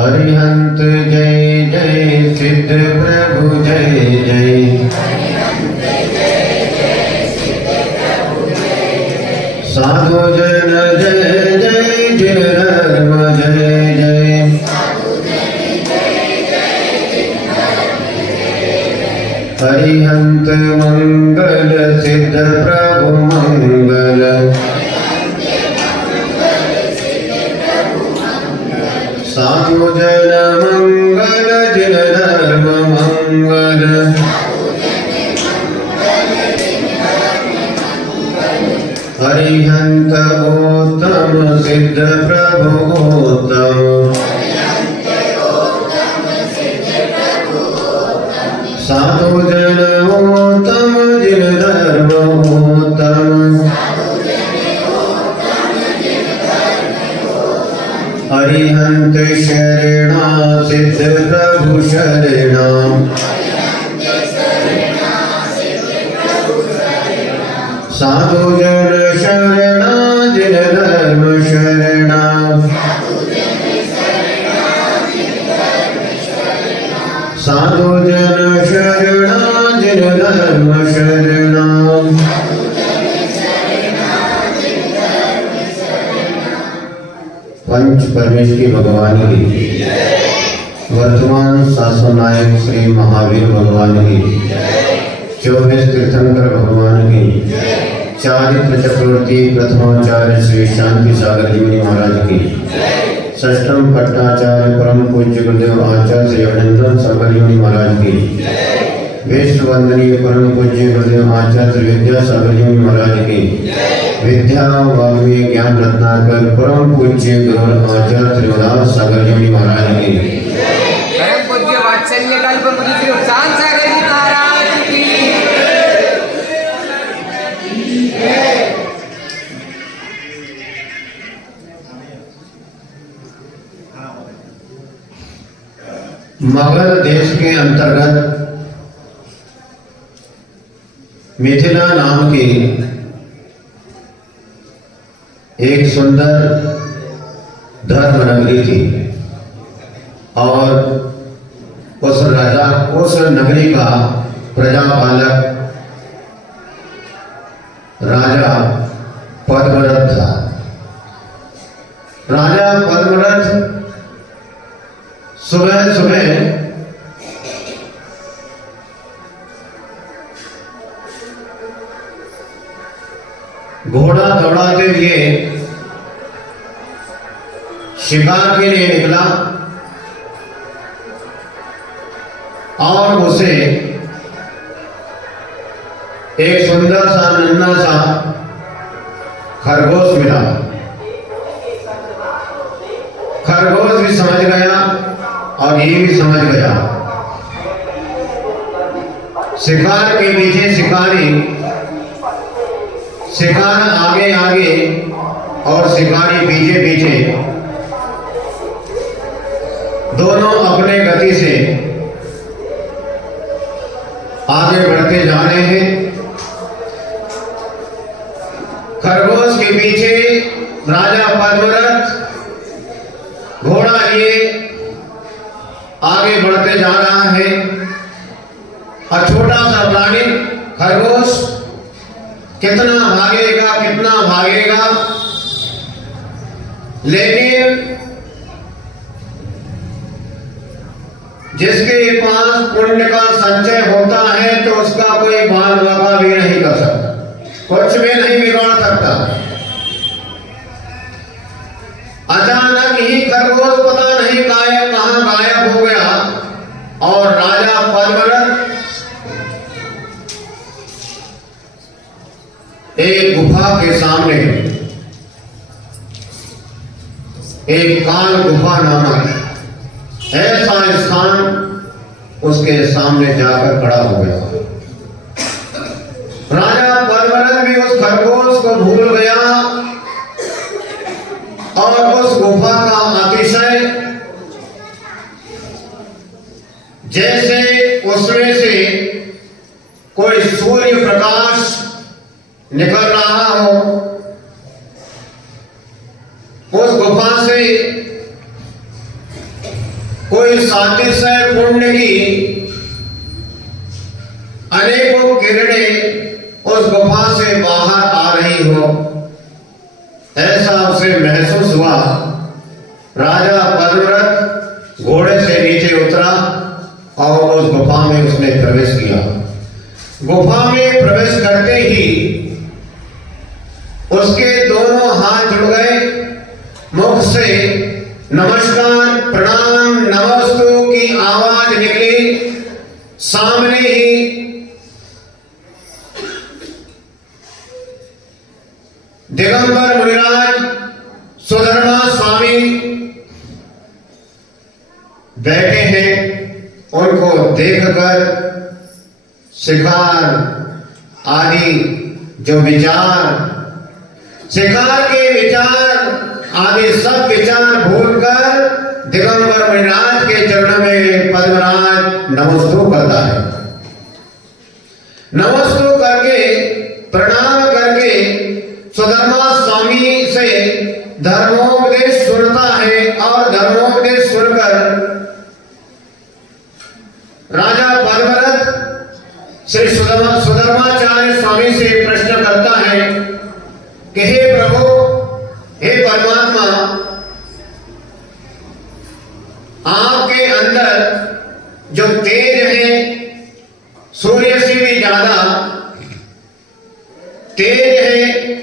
हरिहंत जय जय सिद्ध प्रभु जय जय। साधु जन जय जय जिन धर्म जय जय। हरिहंत मंगल सिद्ध प्रभु मंगल। साधु जन मंगल जिन धर्म मंगल। हरिहंत गौतम सिद्ध प्रभु गौतम। साधु जन गौतम जिन धर्म गौतम। हरिहंत शरणा सिद्ध प्रभु शरणा। साधु जन शरणा जिन धर्म शरणा। साधु जन शरणा जिन धर्म शरणा। पंच परमेश्वरी भगवान की, वर्तमान शासन नायक श्री महावीर भगवान की, 24 तीर्थंकर भगवान की, चारित्र चक्रवर्ती प्रथमाचार्य श्री शांति सागर जी महाराज की, षष्ठम पट्टाचार्य परम पूज्य गुरुदेव आचार्य श्री अभिनंदन सागर जी महाराज की, विश्व वंदनीय परम पूज्य गुरुदेव आचार्य श्री विद्या सागर जी महाराज की, विद्या वाग्मी ज्ञान रत्नाकर परम पूज्य गुरु आचार्य श्री उदास सागर जी महाराज की, परम पूज्य वात्सल्य कल्पमुनि श्री उपशांत सागर जी महाराज की। मगध देश के अंतर्गत मिथिला नाम की एक सुंदर धर्म नगरी थी और उस नगरी का प्रजापालक राजा पद्मरथ था। राजा पद्मरथ सुबह सुबह घोड़ा दौड़ाते हुए शिकार के लिए निकला और उसे एक सुंदर सा नन्हा सा खरगोश मिला। खरगोश भी समझ गया और ये भी समझ गया। शिकार के पीछे शिकारी, शिकार आगे आगे और शिकारी पीछे पीछे, दोनों अपने गति से आगे बढ़ते जा रहे हैं। खरगोश के पीछे राजा पद्मरथ घोड़ा लिए आगे बढ़ते जा रहा है और छोटा सा प्राणी खरगोश कितना भागेगा, लेकिन जिसके पास पुण्य का संचय होता है तो उसका कोई बाल बाबा भी नहीं कर सकता, कुछ भी नहीं बिगाड़ सकता। अचानक ही खरगोश पता नहीं कहां गायब हो गया और राजा पद्मरथ एक गुफा के सामने, एक काल गुफा नामक ऐसा स्थान उसके सामने जाकर खड़ा हो गया। राजा पद्मरथ भी उस खरगोश को भूल गया और उस गुफा का अतिशय, जैसे उसमें से कोई सूर्य प्रकाश निकल रहा हो, उस गुफा से सातिशय पुण्य की अनेकों किरणें उस गुफा से बाहर आ रही हो, ऐसा उसे महसूस हुआ। राजा पद्मव्रत घोड़े से नीचे उतरा और उस गुफा में उसने प्रवेश किया। गुफा में प्रवेश करते ही उसके दोनों हाथ जुड़ गए, मुख से नमस्कार, प्रणाम, नमस्तु की आवाज निकली। सामने ही दिगंबर मुनिराज सुधर्मा स्वामी बैठे हैं। उनको देखकर शिकार आदि जो विचार, शिकार के विचार आदि सब विचार भूलकर दिगंबर मुनिराज के चरणों में पद्मराज नमस्कार करता है। नमस्कार करके, प्रणाम करके सुधर्मा स्वामी से धर्मोपदेश सुनता है और धर्मोपदेश सुनकर राजा पद्मव्रत श्री सुधर्माचार्य स्वामी से प्रश्न करता है कि हे प्रभु, हे परमात्मा, आपके अंदर जो तेज है, सूर्य से भी ज्यादा तेज है,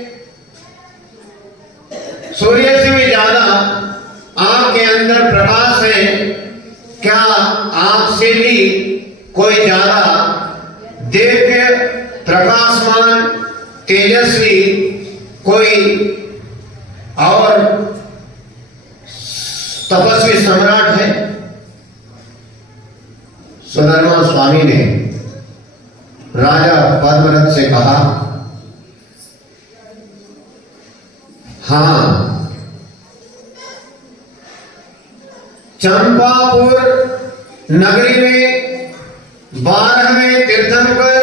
सूर्य से भी ज्यादा आपके अंदर प्रकाश है, क्या आपसे भी कोई ज्यादा दिव्य, प्रकाशमान, तेजस्वी कोई और तपस्वी सम्राट है? सुधर्मा स्वामी ने राजा पद्मव्रत से कहा, हाँ, चंपापुर नगरी में 12वें तीर्थंकर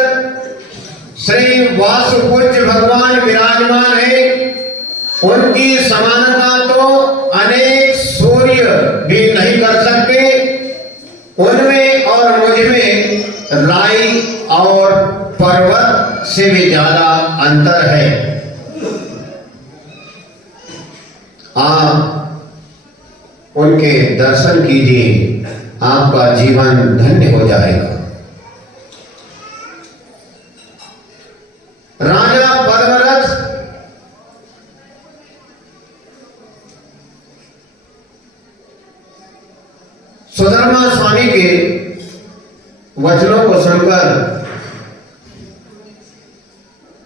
श्री वासुपूज्य भगवान विराजमान है। उनकी समानता तो अनेक सूर्य भी नहीं कर सकते। उनमें और मुझ में राई और पर्वत से भी ज्यादा अंतर है। आप उनके दर्शन कीजिए, आपका जीवन धन्य हो जाएगा। राजा पद्मव्रत सुधर्मा स्वामी के वचनों को सुनकर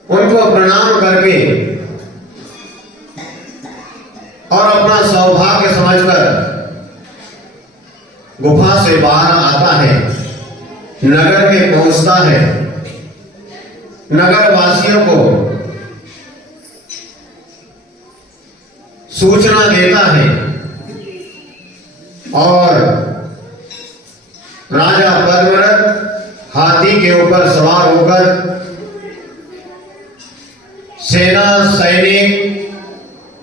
उनको प्रणाम करके और अपना सौभाग्य समझकर गुफा से बाहर आता है, नगर में पहुंचता है, नगर वासियों को सूचना देता है और राजा पद्मव्रत हाथी के ऊपर सवार होकर सेना, सैनिक,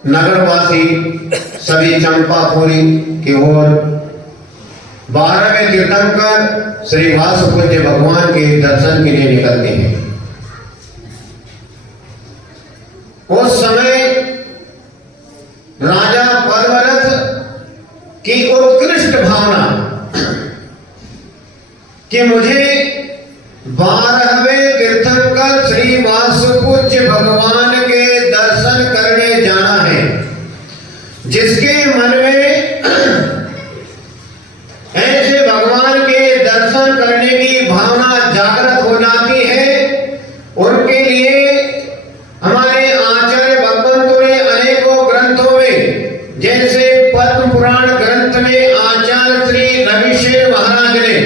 नगरवासी सभी चंपापुरी की ओर 12वें तीर्थंकर श्री वासुपूज्य भगवान के दर्शन के लिए निकलते हैं। उस समय राजा पद्मव्रत की उत्कृष्ट भावना कि मुझे 12वें तीर्थंकर श्री वासुपूज्य भगवान के दर्शन करने जाना है। जिसके मन में ऐसे भगवान के दर्शन करने की भावना जागृत हो जाती है, उनके लिए हमारे आचार्य भगवंतों ने अनेकों ग्रंथों में, जैसे पद्म पुराण ग्रंथ में आचार्य श्री रविशेर महाराज ने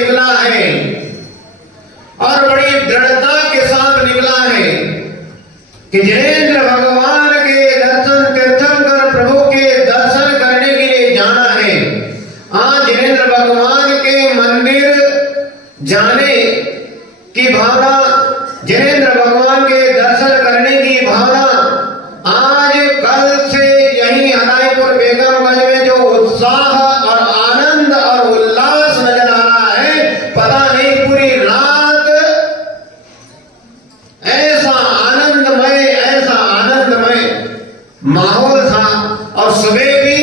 निकला है और बड़ी दृढ़ता के साथ निकला है कि जिनेंद्र भगवान के दर्शन तीर्थंकर प्रभु के दर्शन करने के लिए जाना है। आज जिनेंद्र भगवान के मंदिर जाने की भावना, जिनेंद्र भगवान के दर्शन करने की भावना आज कल से यही हदायपुर बेगमगंज में जो उत्साह और आनंद और उल्लास नजर आ रहा है, पता नहीं पूरी रात ऐसा आनंदमय माहौल था। और सुबह भी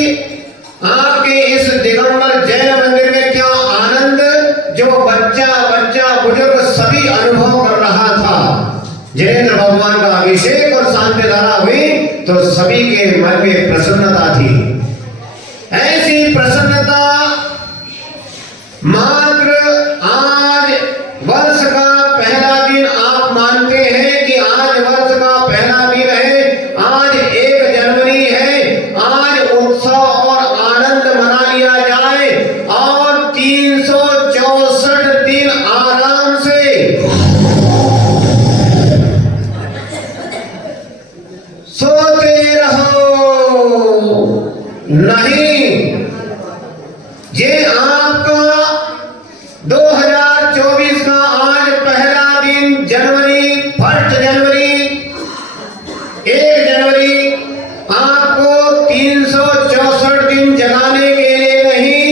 आपके इस दिगंबर जैन मंदिर में क्या आनंद, जो बच्चा बुजुर्ग सभी अनुभव कर रहा था। जिनेंद्र भगवान का अभिषेक और शांति धारा हुई तो सभी के मन में प्रसन्नता थी। ऐसी प्रसन्नता मात्र आज वर्ष का पहला दिन, आप मानते हैं कि आज वर्ष का पहला दिन है, आज 1 जनवरी है, आज उत्सव और आनंद मना लिया जाए और 364 दिन आराम से सोते रहो। नहीं, ये आपका 2024 का आज पहला दिन जनवरी, 1 जनवरी, 1 जनवरी आपको 364 दिन जगाने के लिए नहीं,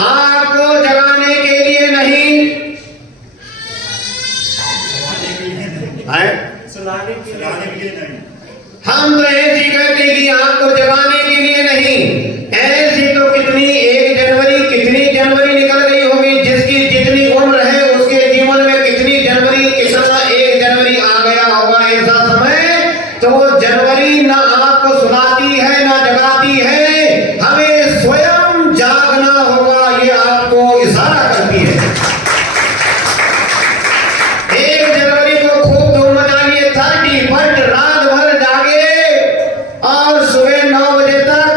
आपको जगाने के लिए नहीं, सुलाने के लिए नहीं। हम तो ऐसी कहते कि आपको जगाने के लिए नहीं। ऐसी तो कितनी 1 जनवरी, कितनी जनवरी निकल गई होगी, जिसकी जितनी उम्र है उसके जीवन में कितनी जनवरी, कितना 1 जनवरी आ गया होगा ऐसा समय। तो वो जनवरी ना आपको सुलाती है ना जगाती है, हमें स्वयं जागना होगा, ये आपको इशारा करती है। 1 जनवरी को खूब धूम मचा लिए, 31 रात भर जागे और सुबह 9 बजे तक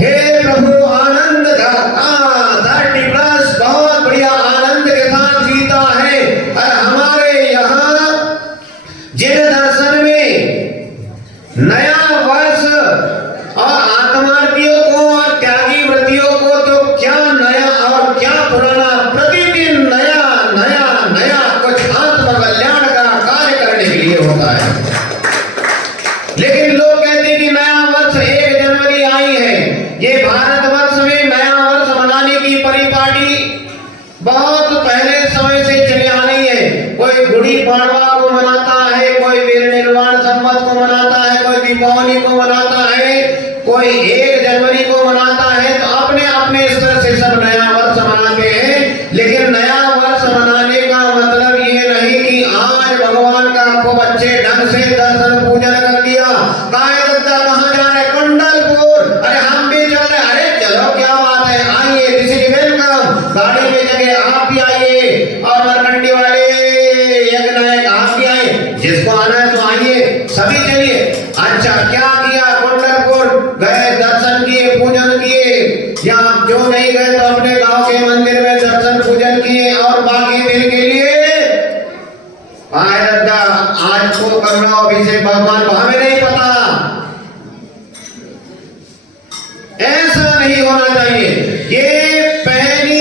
हे प्रभु आनंद 30+ बहुत बढ़िया आनंद के साथ जीता है। और हमारे यहाँ जिन दर्शन में नया वर्ष और आत्मार्थियों को और त्यागी व्रतियों को तो क्या नया और क्या पुराना, प्रतिदिन नया नया नया कुछ आत्म कल्याण का कार्य करने के लिए होता है। लेकिन लोग कहते हैं कि नया वर्ष 1 जनवरी आई है। ये भारतवर्ष में नया वर्ष मनाने की परिपाटी बहुत पहले समय से चली आ रही है। कोई गुड़ी पाड़वा को मनाता है, कोई वीर निर्वाण संवत को मनाता है, कोई दीपावली को मनाता है, कोई 1 जनवरी को मनाता है। तो अपने अपने स्तर से सब नया वर्ष मनाते हैं। लेकिन नया वर्ष मनाने का मतलब ये नहीं कि आज भगवान का खूब अच्छे ढंग से दर्शन पूजन कर लिया। कहाँ जा रहे? कुंडलपुर। अरे हम भी चल रहे। अरे चलो क्या बात है, आइए, दिस इज वेलकम। गाड़ी में जगह आप भी आइए और मरकंडी वाले यज्ञनायक आप भी आइए, जिसको आना है तो आइए, सभी चलिए। अच्छा, क्या किया? कुंडलपुर गए, दर्शन किए, पूजन किए, या जो नहीं गए तो अपने गांव के मंदिर में दर्शन पूजन किए। और बाकी दिन के लिए आज को कर रहा हूं अभिषेक भगवान को, हमें नहीं पता। ऐसा नहीं होना चाहिए। ये पहली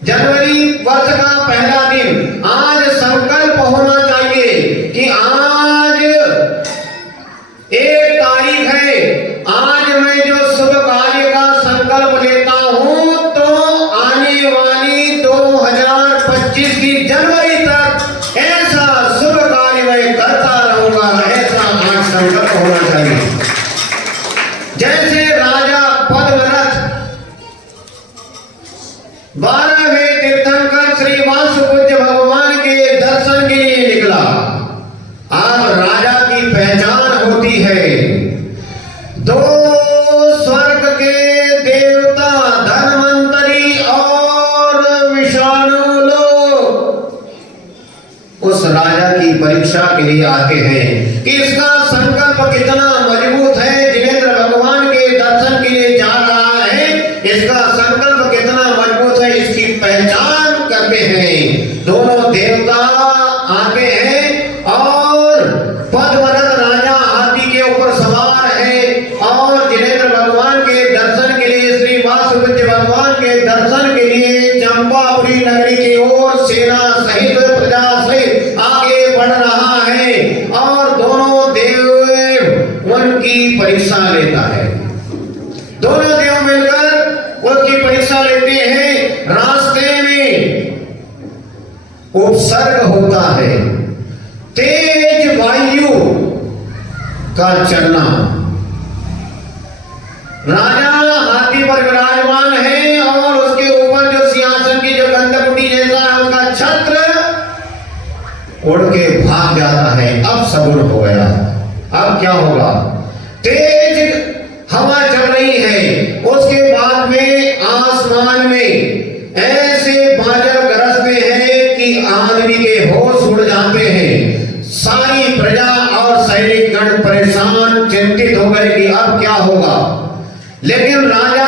जनवरी वर्ष का पहला दिन, आज संकल्प होना चाहिए कि आज 1 तारीख है, आज मैं जो शुभ कार्य का संकल्प लेता हूं तो आने वाली 2025 की जनवरी तक ऐसा शुभ कार्य मैं करता रहूंगा, ऐसा आज संकल्प होना चाहिए। जैसे राजा पद्मरथ 12वें तीर्थंकर श्री वासुपूज्य भगवान के दर्शन के लिए निकला। अब राजा की पहचान होती है। 2 स्वर्ग के देवता धन्वंतरी और विषाणु लोग उस राजा की परीक्षा के लिए आते हैं कि इसका संकल्प कितना मजबूत है। जिनेंद्र भगवान के दर्शन के लिए जा रहा चंपापुरी नगरी की ओर सेना सहित प्रजा सहित आगे बढ़ रहा है और दोनों देव उनकी परीक्षा लेता है। दोनों देव मिलकर उनकी परीक्षा लेते हैं। रास्ते में उपसर्ग होता है, तेज वायु का चलना। राजा हाथी पर विराजमान है और उसके ऊपर जो सिंहासन की जो गंधकुटी जैसा है उसका छत्र उड़ के भाग जाता है। अब सगुन हो गया। अब क्या होगा? तेज हवा चल रही है, उसके बाद में आसमान में ऐसे बादल गरजते हैं कि आदमी के होश उड़ जाते हैं। सारी प्रजा और सैनिक गण परेशान चिंतित हो गए कि अब क्या होगा। लेकिन राजा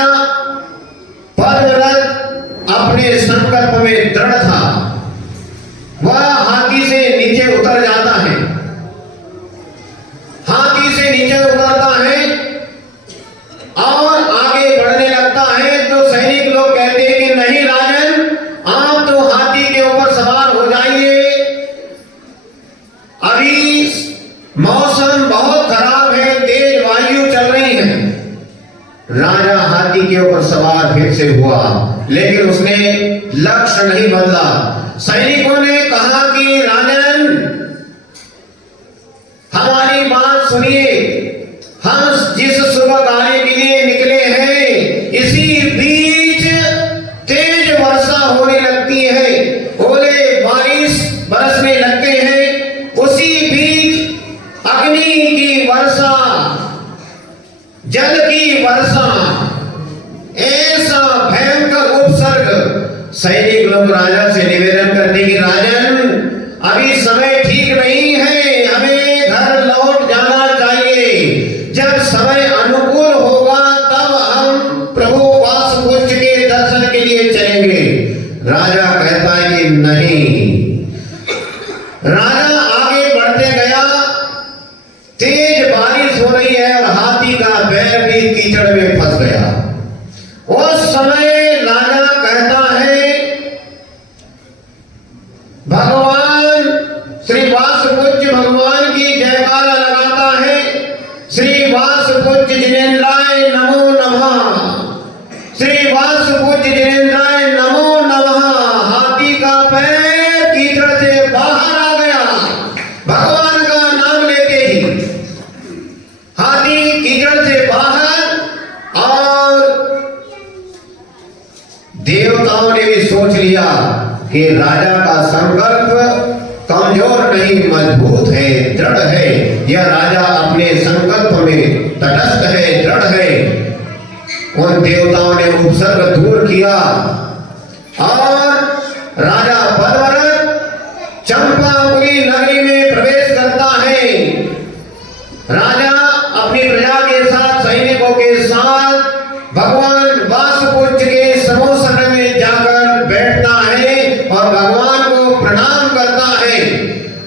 पद्मरथ अपने संकल्प में दृढ़ था। वह हाथी से नीचे उतर जाता है। हाथी से नीचे उतरता है और आगे बढ़ने लगता है तो सैनिक लोग कहते हैं कि नहीं राजन, आप तो हाथी के ऊपर सवार हो जाइए, अभी मौसम बहुत खराब है, तेज वायु चल रही है। राजा हाथी के ऊपर सवार फिर से हुआ, लेकिन उसने लक्ष्य नहीं बदला। सैनिकों ने कहा कि राजन, हमारी बात सुनिए, हम जिस शुभ कार्य के लिए निकले हैं इसी बीच तेज वर्षा होने लगती है, ओले बारिश बरसने लगते हैं, उसी बीच अग्नि की वर्षा, जल की वर्षा, ऐसा भयंकर उपसर्ग। सैनिक लोग राजा से निवेदन करते कि राजन, अभी समय ठीक नहीं है, हमें घर लौट जाना चाहिए। जब समय अनुकूल होगा तब हम प्रभु वासुपुत्र के दर्शन के लिए चलेंगे। राजा कहता है कि नहीं। राजा आगे बढ़ते गया, तेज बारिश हो रही है और हाथी का पैर भी कीचड़ में फंस गया। उस समय राजा कहता है, भगवान श्री वासुपुत्र भगवान की जयकारा लगाता है, श्री वासुपुत्र जिनेन्द्राय नमो नमः, श्री वासुपुत्र जिनेन्द्राय नमो नमः। हाथी का पैर कीचड़ से बाहर आ गया। भगवान का नाम लेते ही हाथी कीचड़ से बाहर, और देवताओं ने भी सोच लिया कि राजा का संकल्प कमजोर नहीं, मजबूत है, दृढ़ है। यह राजा अपने संकल्प में तटस्थ है, दृढ़ है। उन देवताओं ने उपसर्ग दूर किया और राजा पद्मरथ चंपापुरी नगरी में प्रवेश करता है। राजा अपनी प्रजा के साथ, सैनिकों के साथ भगवान वासुपुत्र के समोसर में जाकर बैठता है और भगवान को प्रणाम करता है।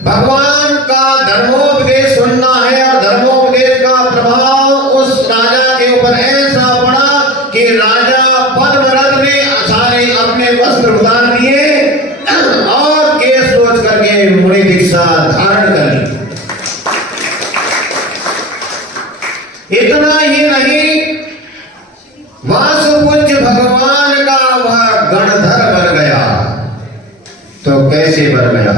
भगवान का धर्मोपदेश सुनना है और धर्मोपदेश का प्रभाव उस राजा के ऊपर ऐसा पड़ा कि राजा पद्मरथ ने सारे अपने वस्त्र उतार दिए और केस सोच करके मुनि दीक्षा धारण कर ली। इतना ही नहीं, वासुपुत्र भगवान का वह गणधर बन गया। तो कैसे बन गया?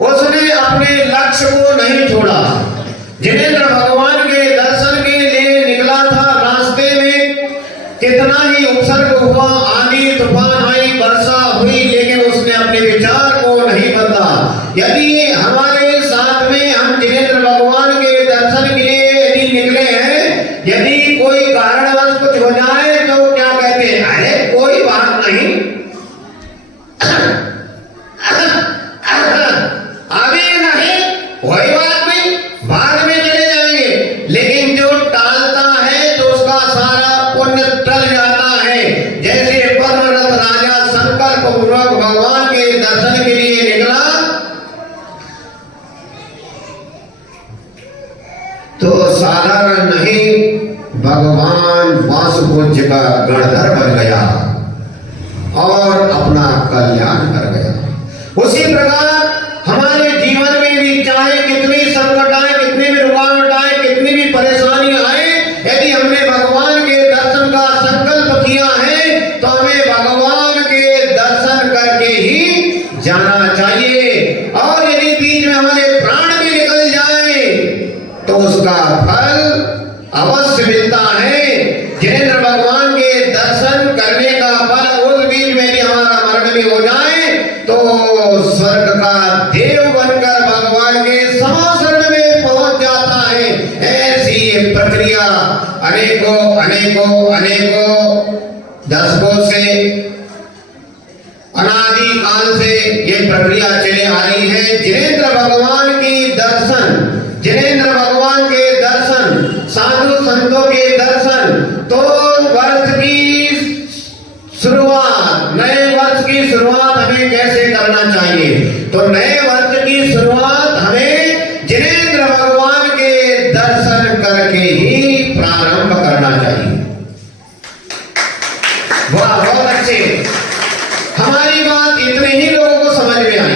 उसने अपने लक्ष्य को नहीं छोड़ा। जिनेंद्र भगवान के दर्शन के लिए निकला था। रास्ते में कितना ही उपसर्ग हुआ, आंधी तूफान आई, वर्षा हुई, लेकिन उसने अपने विचार को नहीं बदला। यदि हमारे साथ में हम जिनेंद्र भगवान के दर्शन के लिए यदि निकले हैं, यदि कोई कारणवश कुछ हो जाए तो क्या कहते हैं, अरे कोई बात नहीं, अभी नहीं, कोई बात नहीं, बाद में चले जाएंगे। लेकिन जो टालता है तो उसका सारा पुण्य टल जाता है। जैसे पद्मरथ राजा संकल्प पूर्वक भगवान के दर्शन के लिए निकला तो साधारण नहीं, भगवान वासुपुत्र का गणधर बन गया और कल्याण कर गया। उसी प्रकार हमारे जीवन में भी चाहे कितनी संकट आए, कितनी भी रुकावट आए, कितनी भी परेशानी आए, यदि हमने भगवान के दर्शन का संकल्प किया है तो हमें भगवान के दर्शन करके ही जाना चाहिए। और यदि बीच में हमारे प्राण भी निकल जाए तो उसका फल अवश्य मिलता है। जिनेंद्र भगवान के दर्शन करने का फल उस बीच में भी हमारा मरण भी हो जाए तो स्वर्ग का देव बनकर भगवान के समाशरण में पहुंच जाता है। ऐसी ये प्रक्रिया अनेकों दशकों से, अनादि काल से ये प्रक्रिया चले आ रही है। जिनेंद्र भगवान के दर्शन, साधु संतों के दर्शन, तो वर्ष की शुरुआत, नए वर्ष की शुरुआत हमें कैसे करना चाहिए? तो नए वर्ष की शुरुआत हमें जिनेंद्र भगवान के दर्शन करके ही प्रारंभ करना चाहिए। वाह, बहुत अच्छे। हमारी बात इतने ही लोगों को समझ में आई।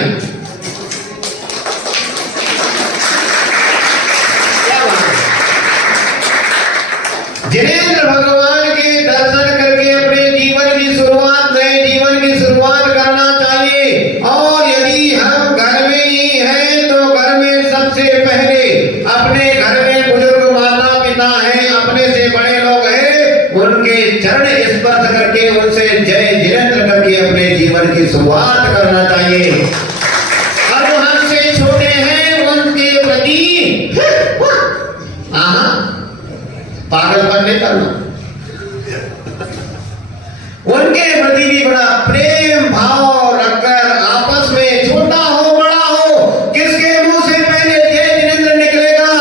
क्या बात है? जिनेंद्र भगवान के दर्शन करके अपने जीवन की शुरुआत, नए जीवन की शुरुआत करना चाहिए। और यदि हम घर में ही हैं तो घर में सबसे पहले अपने घर में बुजुर्ग माता पिता हैं, अपने से बड़े लोग हैं, उनके चरण स्पर्श करके उनसे जय जिनेंद्र करके अपने जीवन की शुरुआत करना चाहिए। और जो हमसे छोटे हैं उनके प्रति पागलपन नहीं करना, उनके प्रति भी बड़ा प्रेम भाव रखकर आपस में, छोटा हो बड़ा हो, किसके मुंह से पहले जय जिनेंद्र निकलेगा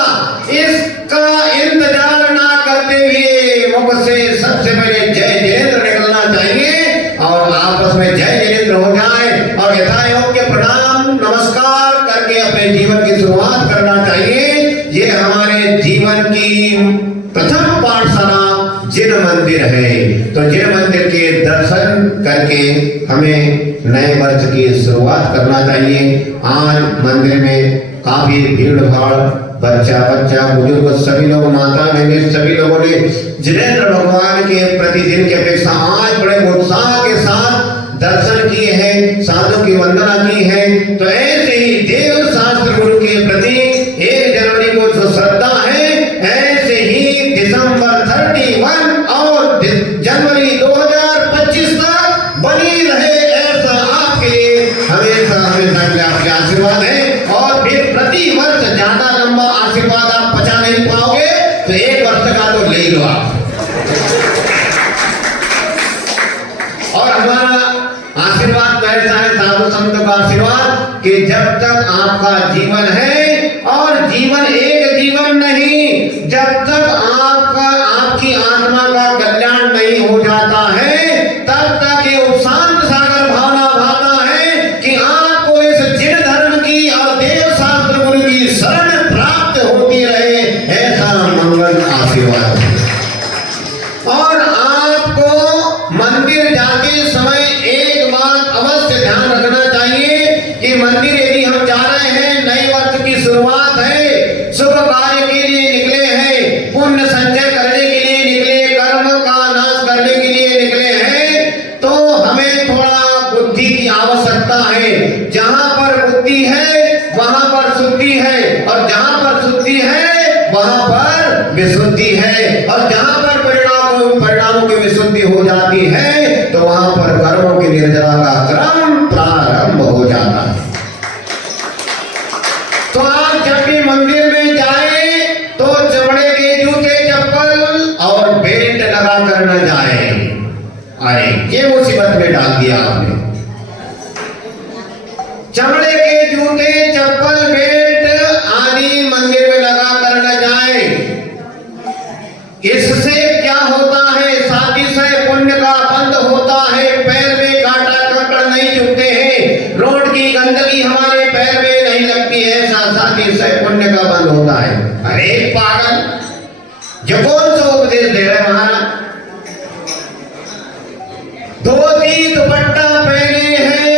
इसका इंतजार ना करते हुए मुख से सबसे पहले जय जिनेंद्र निकलना चाहिए और आपस में जय जिनेंद्र हो जाए और यथायोग्य प्रणाम नमस्कार करके अपने जीवन की शुरुआत करना चाहिए। ये हमारे जीवन की प्रथम पाठशाला जिन मंदिर है। तो जिन मंदिर के दर्शन करके हमें नए वर्ष की शुरुआत करना चाहिए। आज मंदिर में काफी भीड़ भाड़, बच्चा बुजुर्ग सभी लोग, माता बहने सभी लोगों ने जिनेंद्र भगवान के प्रतिदिन की अपेक्षा आज बड़े उत्साह के साथ दर्शन किए हैं, साधु की वंदना की है। तो ऐसे ही देव शास्त्र गुरु के प्रति 1 जनवरी को जो श्रद्धा है, ऐसे ही दिसंबर 31 और जनवरी 2025 तक बनी रहे, ऐसा आपके लिए हमेशा आपके आशीर्वाद है। और फिर प्रति वर्ष ज्यादा लंबा आशीर्वाद आप पचा नहीं पाओगे तो 1 वर्ष का तो ले लो आप। और हमारा आशीर्वाद ऐसा है, साधु संतों का आशीर्वाद, कि जब तक आपका जीवन है, और जीवन एक जीवन नहीं, जब तक आपकी आत्मा का कल्याण नहीं हो जाता है तब तक ये उपशांत सागर भावना भाता है कि आपको इस जिन धर्म की और देव शास्त्र गुरु की शरण प्राप्त होती रहे, ऐसा मंगल आशीर्वाद। और आपको मंदिर जाते समय एक बात अवश्य ध्यान रखना चाहिए कि मंदिर यदि हम जा रहे हैं, नए वर्ष की शुरुआत है, शुभ कार्य के लिए निकले हैं, पुण्य संचय करने के लिए निकले, कर्म का नाश करने के लिए निकले हैं, तो हमें थोड़ा बुद्धि की आवश्यकता है। जहां पर बुद्धि है वहां पर शुद्धि है, और जहां पर शुद्धि है वहां पर विशुद्धि है, और जहां पर परिणामों की विशुद्धि हो जाती है तो वहां पर कर्मों की निर्जरा का क्रम प्रारंभ हो जाता है। तो आप जब भी मंदिर में जाए तो चमड़े के जूते चप्पल और बेल्ट लगा कर न जाए। अरे ये मुसीबत में डाल दिया आपने। चमड़े के जूते चप्पल बेल्ट आदि मंदिर में लगा कर न जाए। इससे क्या होता है? सातिशय पुण्य का बंद होता है, पैर में कांटा कंकड़ नहीं चुभते हैं, रोड की गंदगी हमारे पैर में नहीं लगती है, सातिशय पुण्य का बंद होता है। अरे पागल, जो कौन सा उपदेश दे रहे महाराज? धोती दुपट्टा पहने हैं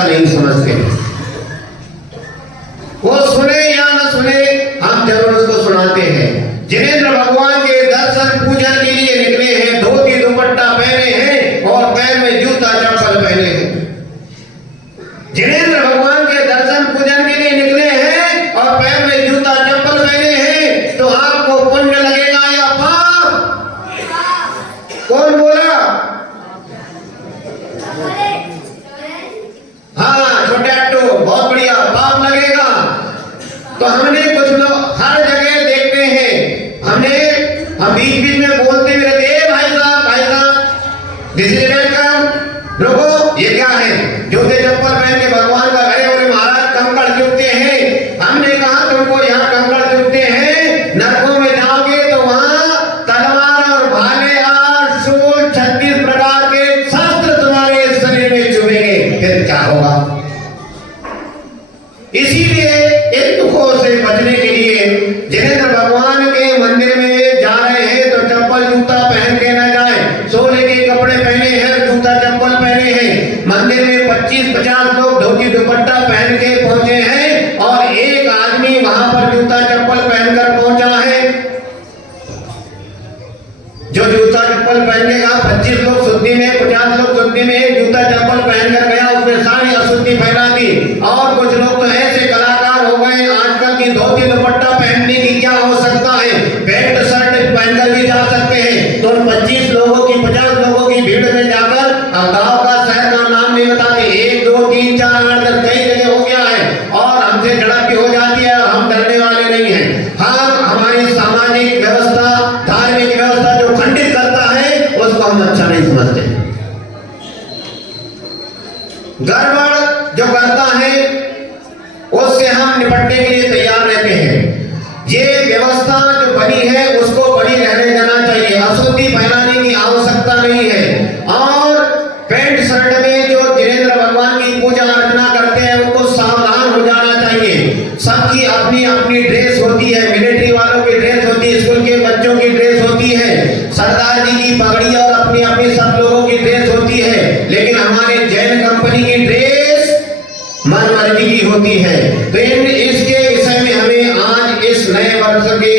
अच्छा नहीं समझते। वो सुने या न सुने, हम जरूर उसको सुनाते हैं। जिनेंद्र भगवान के दर्शन पूजन के लिए निकले हैं, धोती दुपट्टा पहने हैं और पैर में जूता चप्पल पहने हैं। जिनेंद्र भगवान के दर्शन पूजन के लिए निकले हैं और पैर में जूता चप्पल पहने हैं, तो आपको पुण्य लगेगा या पाप? कौन बोला? हाँ, छोटे अट्टू, बहुत बढ़िया, पाप लगेगा। तो हमने कुछ लोग हर जगह देखते हैं, हम बीच बीच में बोलते भी रहते हैं, भाई साहब दिस इज वेलकम। लोगों, ये क्या है? जूते चप्पल पहन के भगवान का घरे बोले महाराज कंकड़ चुभते हैं। हमने कहा तुमको यहाँ कंकड़ चुभते हैं, नरकों में जाओगे तो वहां तलवार और भाले और शूल 36 प्रकार के शस्त्र तुम्हारे शरीर में चुभेंगे, फिर क्या होगा? इसीलिए इन दुखों से बचने के लिए जिनेंद्र भगवान के मंदिर में जा रहे हैं तो चप्पल जूता पहन के न जाए। सोने के कपड़े पहने हैं, जूता चप्पल पहने हैं। मंदिर में 25-50 लोग धोती दुपट्टा पहन के पहुंचे हैं और एक आदमी वहां पर जूता चप्पल पहनकर पहुंचा है। जो जूता चप्पल पहनेगा, 25 लोग शुद्धि में, 50 लोग शुद्धि में, जूता चप्पल पहनकर गया, उसने सारी अशुद्धि फैला दी। और कुछ लोग तो ऐसे कलाकार हो गए आजकल की धोती दुपट्टा पहनने की क्या हो सकता है, पैंट शर्ट पहनकर भी जा सकते हैं। तो उन 25 लोगों की, 50 लोगों की भीड़ में जाकर, अब गांव का शहर का नाम नहीं बताते, 1 2 3 4 8 10 कई जगह हो गया है और हमसे झड़प भी हो जाती है और हम डरने वाले नहीं हैं। हम हमारी सामाजिक व्यवस्था, धार्मिक व्यवस्था जो खंडित करता है उसको हम अच्छा नहीं समझते। गड़बड़ जो करता है उससे हम निपटने के लिए तैयार रहते हैं। ये व्यवस्था जो बनी है उसको बनी रहने देना चाहिए, अशुद्धि फैलाने की आवश्यकता नहीं है। और पैंट शर्ट में जो जिनेंद्र भगवान की पूजा अर्चना करते हैं उनको सावधान हो जाना चाहिए। सबकी अपनी अपनी ड्रेस होती है, मिलिट्री वालों की ड्रेस होती है, स्कूल के बच्चों की ड्रेस होती है, सरदार जी की पगड़ी और अपनी अपनी सब लोगों की ड्रेस होती है, लेकिन हमारे जैन कंपनी की ड्रेस मनमर्जी की होती है। तो इसके विषय में हमें आज इस नए वर्ष के